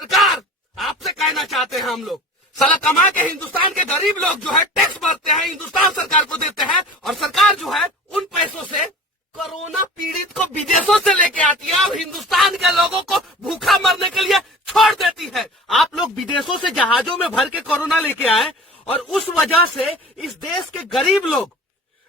सरकार, आपसे कहना चाहते हैं हम लोग, साला कमा के हिंदुस्तान के गरीब लोग जो है टैक्स भरते हैं, हिंदुस्तान सरकार को देते हैं, और सरकार जो है उन पैसों से कोरोना पीड़ित को विदेशों से लेके आती है और हिंदुस्तान के लोगों को भूखा मरने के लिए छोड़ देती है। आप लोग विदेशों से जहाजों में भर के कोरोना लेके आए और उस वजह से इस देश के गरीब लोग,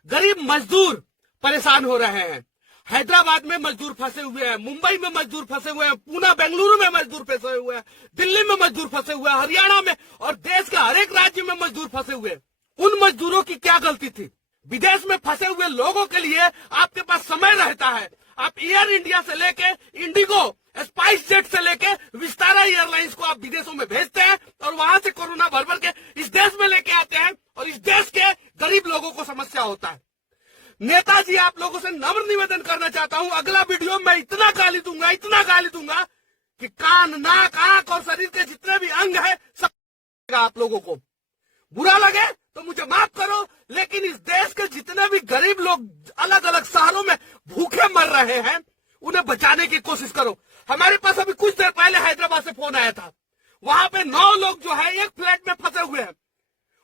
गरीब मजदूर परेशान हो रहे हैं। हैदराबाद में मजदूर फंसे हुए हैं, मुंबई में मजदूर फंसे हुए हैं, पूना बेंगलुरु में मजदूर फंसे हुए हैं, दिल्ली में मजदूर फंसे हुए हैं, हरियाणा में और देश के हर एक राज्य में मजदूर फंसे हुए हैं। उन मजदूरों की क्या गलती थी? विदेश में फंसे हुए लोगों के लिए आपके पास समय रहता है। आप एयर इंडिया से लेके इंडिगो, स्पाइस जेट से लेके विस्तारा एयरलाइंस को आप विदेशों में भेजते हैं और वहां से कोरोना भर भर के इस देश में लेके आते हैं और इस देश के गरीब लोगों को समस्या होता है। नेताजी, आप लोगों से नम्र निवेदन करना चाहता हूं, अगला वीडियो में इतना गाली दूंगा कि कान, नाक, आंख और शरीर के जितने भी अंग है सब आप लोगों को बुरा लगे तो मुझे माफ करो, लेकिन इस देश के जितने भी गरीब लोग अलग अलग शहरों में भूखे मर रहे हैं उन्हें बचाने की कोशिश करो। हमारे पास अभी कुछ देर पहले हैदराबाद से फोन आया था, वहां पे 9 लोग जो है एक फ्लैट में फंसे हुए हैं,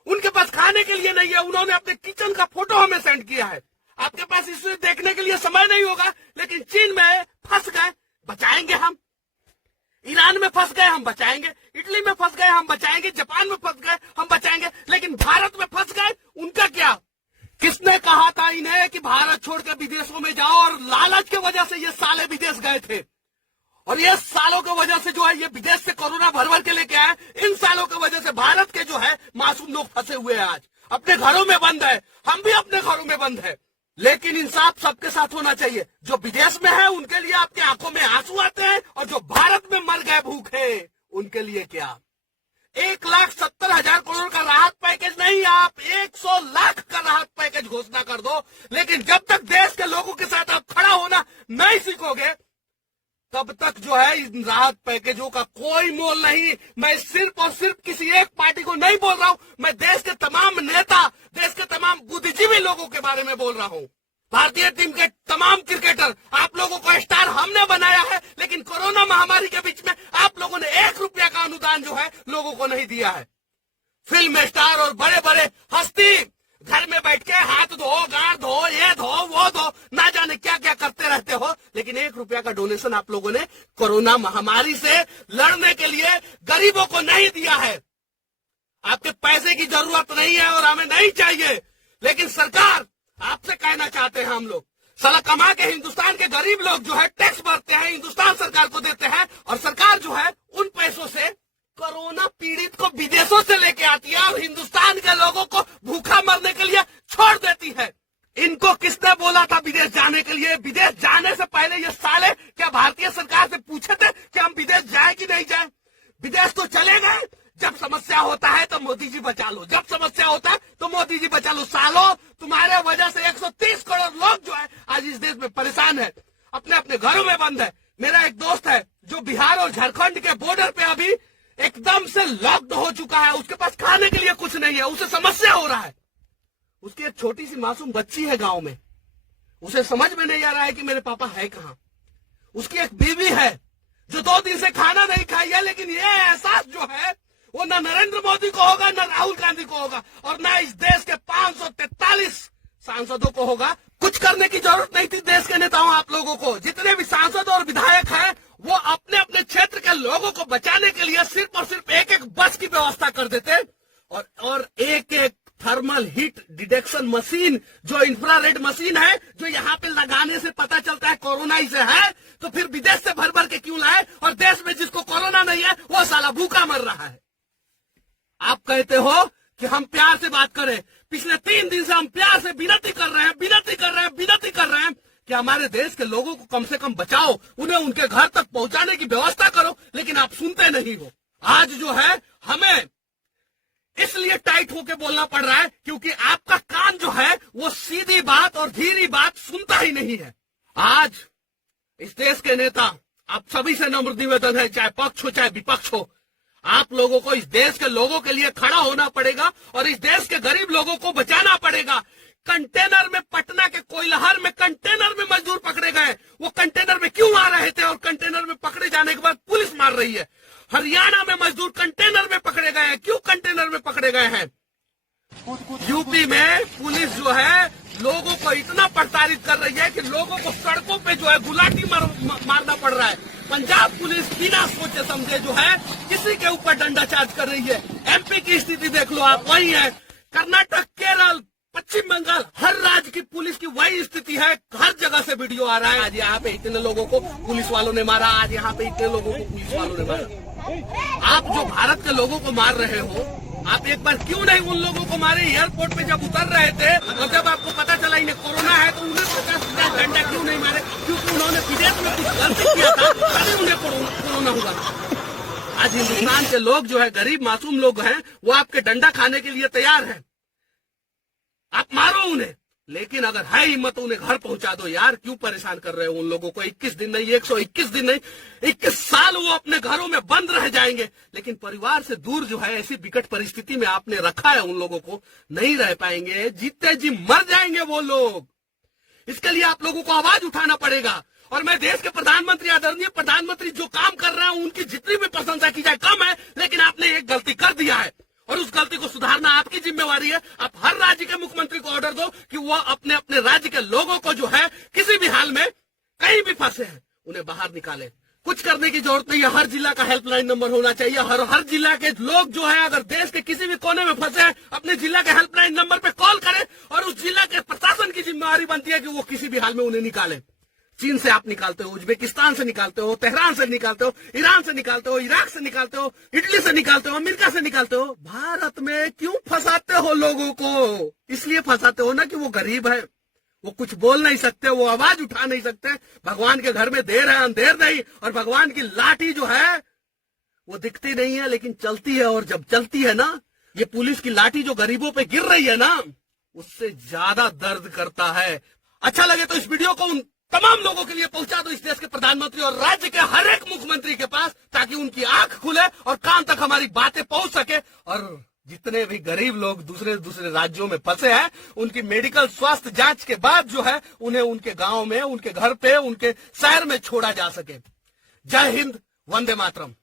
उनके पास खाने के लिए नहीं है। उन्होंने अपने किचन का फोटो हमें सेंड किया है। आपके पास इसे देखने के लिए समय नहीं होगा, लेकिन चीन में फंस गए, बचाएंगे हम। ईरान में फंस गए, हम बचाएंगे। इटली में फंस गए, हम बचाएंगे। जापान में फंस गए, हम बचाएंगे। लेकिन भारत में फंस गए, उनका क्या? किसने कहा था इन्हें कि भारत छोड़ के विदेशों में जाओ? और लालच की वजह से ये साले विदेश गए थे, और ये सालों की वजह से जो है ये विदेश से कोरोना भर भर के लेके आए। इन सालों की वजह से भारत के जो है मासूम लोग फंसे हुए हैं, आज अपने घरों में बंद है। हम भी अपने घरों में बंद है, लेकिन इंसाफ सबके साथ होना चाहिए। जो विदेश में है उनके लिए आपकी आंखों में आंसू आते हैं, और जो भारत में मर गए भूखे उनके लिए क्या? 1,70,000 करोड़ का राहत पैकेज नहीं, आप 100 लाख का राहत पैकेज घोषणा कर दो। लेकिन जब तक देश के लोगों के साथ आप खड़ा होना नहीं सीखोगे, तब तक जो है इन राहत पैकेजों का कोई मोल नहीं। मैं सिर्फ और सिर्फ किसी एक पार्टी को नहीं बोल रहा हूं, मैं देश के तमाम नेता, देश के तमाम बुद्धिजीवी लोगों के बारे में बोल रहा हूं। भारतीय टीम के तमाम क्रिकेटर, आप लोगों को स्टार हमने बनाया है, लेकिन कोरोना महामारी के बीच में आप लोगों ने 1 रुपया का अनुदान जो है लोगों को नहीं दिया है। फिल्म स्टार और बड़े बड़े हस्ती घर में बैठ के हाथ धो, गांड धो, ये धो, वो धो, ना जाने क्या क्या करते रहते हो, लेकिन 1 रुपया का डोनेशन आप लोगों ने कोरोना महामारी से लड़ने के लिए गरीबों को नहीं दिया है। आपके पैसे की जरूरत नहीं है और हमें नहीं चाहिए, लेकिन सरकार, आपसे कहना चाहते हैं हम लोग, साला कमा के हिंदुस्तान के गरीब लोग जो है टैक्स भरते हैं, हिंदुस्तान सरकार को देते हैं, और सरकार जो है उन पैसों से कोरोना पीड़ित को विदेशों से लेके आती है और हिंदुस्तान के लोगों को भूखा मरने के लिए छोड़ देती है। इनको किसने बोला था विदेश जाने के लिए? विदेश जाने से पहले ये साले क्या भारतीय सरकार से पूछे थे कि हम विदेश जाए कि नहीं जाए? विदेश तो चले गए। जब समस्या होता है तो मोदी जी बचा लो, जब समस्या होता है तो मोदी जी बचा लो। सालों, तुम्हारे वजह से 130 करोड़ लोग जो है आज इस देश में परेशान है, अपने अपने घरों में बंद है। मेरा एक दोस्त है जो बिहार और झारखंड के बॉर्डर पे अभी एकदम से लॉक्ड हो चुका है, उसके पास खाने के लिए कुछ नहीं है, उसे समस्या हो रहा है। उसकी एक छोटी सी मासूम बच्ची है गांव में, उसे समझ में नहीं आ रहा है कि मेरे पापा है कहां। उसकी एक बीवी है जो 2 दिन से खाना नहीं खाई है, लेकिन ये एहसास जो है वो न नरेंद्र मोदी को होगा, न राहुल गांधी को होगा, और न इस देश के 543 सांसदों को होगा। कुछ करने की जरूरत नहीं थी देश के नेताओं, आप लोगों को। जितने भी सांसद और विधायक हैं वो अपने अपने क्षेत्र के लोगों को बचाने के लिए सिर्फ और सिर्फ 1-1 बस की व्यवस्था कर देते, और 1-1 थर्मल हीट डिटेक्शन मशीन, जो इंफ्रारेड मशीन है, जो यहाँ पे लगाने से पता चलता है कोरोना इसे है, तो फिर विदेश से भर भर के क्यों लाए? और देश में जिसको कोरोना नहीं है वो साला भूखा मर रहा है। आप कहते हो कि हम प्यार से बात करें, पिछले 3 दिन से हम प्यार से विनती कर रहे हैं कि हमारे देश के लोगों को कम से कम बचाओ, उन्हें उनके घर तक पहुंचाने की व्यवस्था करो, लेकिन आप सुनते नहीं हो। आज जो है हमें इसलिए टाइट होके बोलना पड़ रहा है क्योंकि आपका कान जो है वो सीधी बात और धीरी बात सुनता ही नहीं है। आज इस देश के नेता, आप सभी से नम्र निवेदन है, चाहे पक्ष हो चाहे विपक्ष हो, आप लोगों को इस देश के लोगों के लिए खड़ा होना पड़ेगा और इस देश के गरीब लोगों को बचाना पड़ेगा। कंटेनर में, पटना के कोइलहर में कंटेनर में मजदूर पकड़े गए, वो कंटेनर में क्यों आ रहे थे और कंटेनर में पकड़े जाने के बाद पुलिस मार रही है? हरियाणा में मजदूर कंटेनर में पकड़े गए हैं। क्यों कंटेनर में पकड़े गए हैं? यूपी में पुलिस जो है लोगों को इतना प्रताड़ित कर रही है कि लोगों को सड़कों पे जो है गुलाटी मारना पड़ रहा है। पंजाब पुलिस बिना सोचे समझे जो है किसी के ऊपर डंडा चार्ज कर रही है। एमपी की स्थिति देख लो आप, वही है। कर्नाटक, केरल, पश्चिम बंगाल, हर राज्य की पुलिस की वही स्थिति है। हर जगह से वीडियो आ रहा है, आज यहाँ पे इतने लोगों को पुलिस वालों ने मारा, आज यहाँ पे इतने लोगों को पुलिस वालों ने मारा। आप जो भारत के लोगों को मार रहे हो, आप एक बार क्यों नहीं उन लोगों को मारे? एयरपोर्ट पे जब उतर रहे थे और जब आपको पता चला इन्हें कोरोना है तो उन्हें 50 घंटा क्यों नहीं मारे? क्योंकि उन्होंने विदेश में कुछ गलती किया था, तभी उन्हें कोरोना हुआ। आज हिंदुस्तान के लोग जो है, गरीब मासूम लोग हैं, वो आपके डंडा खाने के लिए तैयार है। आप मारो उन्हें, लेकिन अगर है हिम्मत तो उन्हें घर पहुंचा दो यार। क्यों परेशान कर रहे हो उन लोगों को? 21 दिन नहीं, 121 दिन नहीं, 21 साल वो अपने घरों में बंद रह जाएंगे, लेकिन परिवार से दूर जो है ऐसी विकट परिस्थिति में आपने रखा है उन लोगों को, नहीं रह पाएंगे, जीते जी मर जाएंगे वो लोग। इसके लिए आप लोगों को आवाज उठाना पड़ेगा। और मैं देश के प्रधानमंत्री, आदरणीय प्रधानमंत्री जो काम कर रहे हैं उनकी जितनी भी प्रशंसा की जाए कम है, लेकिन आपने एक गलती कर दिया है और उस गलती को सुधारना आपकी जिम्मेवारी है। आप हर राज्य के मुख्यमंत्री को ऑर्डर दो कि वो अपने अपने राज्य के लोगों को जो है किसी भी हाल में कहीं भी फंसे हैं उन्हें बाहर निकाले। कुछ करने की जरूरत नहीं है। हर जिला का हेल्पलाइन नंबर होना चाहिए। हर जिला के लोग जो है अगर देश के किसी भी कोने में फंसे हैं, अपने जिला के हेल्पलाइन नंबर पे कॉल करें और उस जिला के प्रशासन की जिम्मेवारी बनती है कि वो किसी भी हाल में उन्हें निकाले। चीन से आप निकालते हो, उज्बेकिस्तान से निकालते हो, तेहरान से निकालते हो, ईरान से निकालते हो, इराक से निकालते हो, इटली से निकालते हो, अमेरिका से निकालते हो। भारत में क्यों फंसाते हो लोगों को? इसलिए फंसाते हो ना कि वो गरीब है, वो कुछ बोल नहीं सकते, वो आवाज उठा नहीं सकते। भगवान के घर में देर है अंधेर नहीं, और भगवान की लाठी जो है वो दिखती नहीं है लेकिन चलती है। और जब चलती है ना, ये पुलिस की लाठी जो गरीबों पे गिर रही है ना, उससे ज्यादा दर्द करता है। अच्छा लगे तो इस वीडियो को उन तमाम लोगों के लिए पहुंचा दो, इस देश के प्रधानमंत्री और राज्य के हर एक मुख्यमंत्री के पास, ताकि उनकी आंख खुले और कान तक हमारी बातें पहुंच सके। और जितने भी गरीब लोग दूसरे दूसरे राज्यों में फंसे हैं, उनकी मेडिकल स्वास्थ्य जांच के बाद जो है उन्हें उनके गांव में, उनके घर पे, उनके शहर में छोड़ा जा सके। जय हिंद, वंदे मातरम।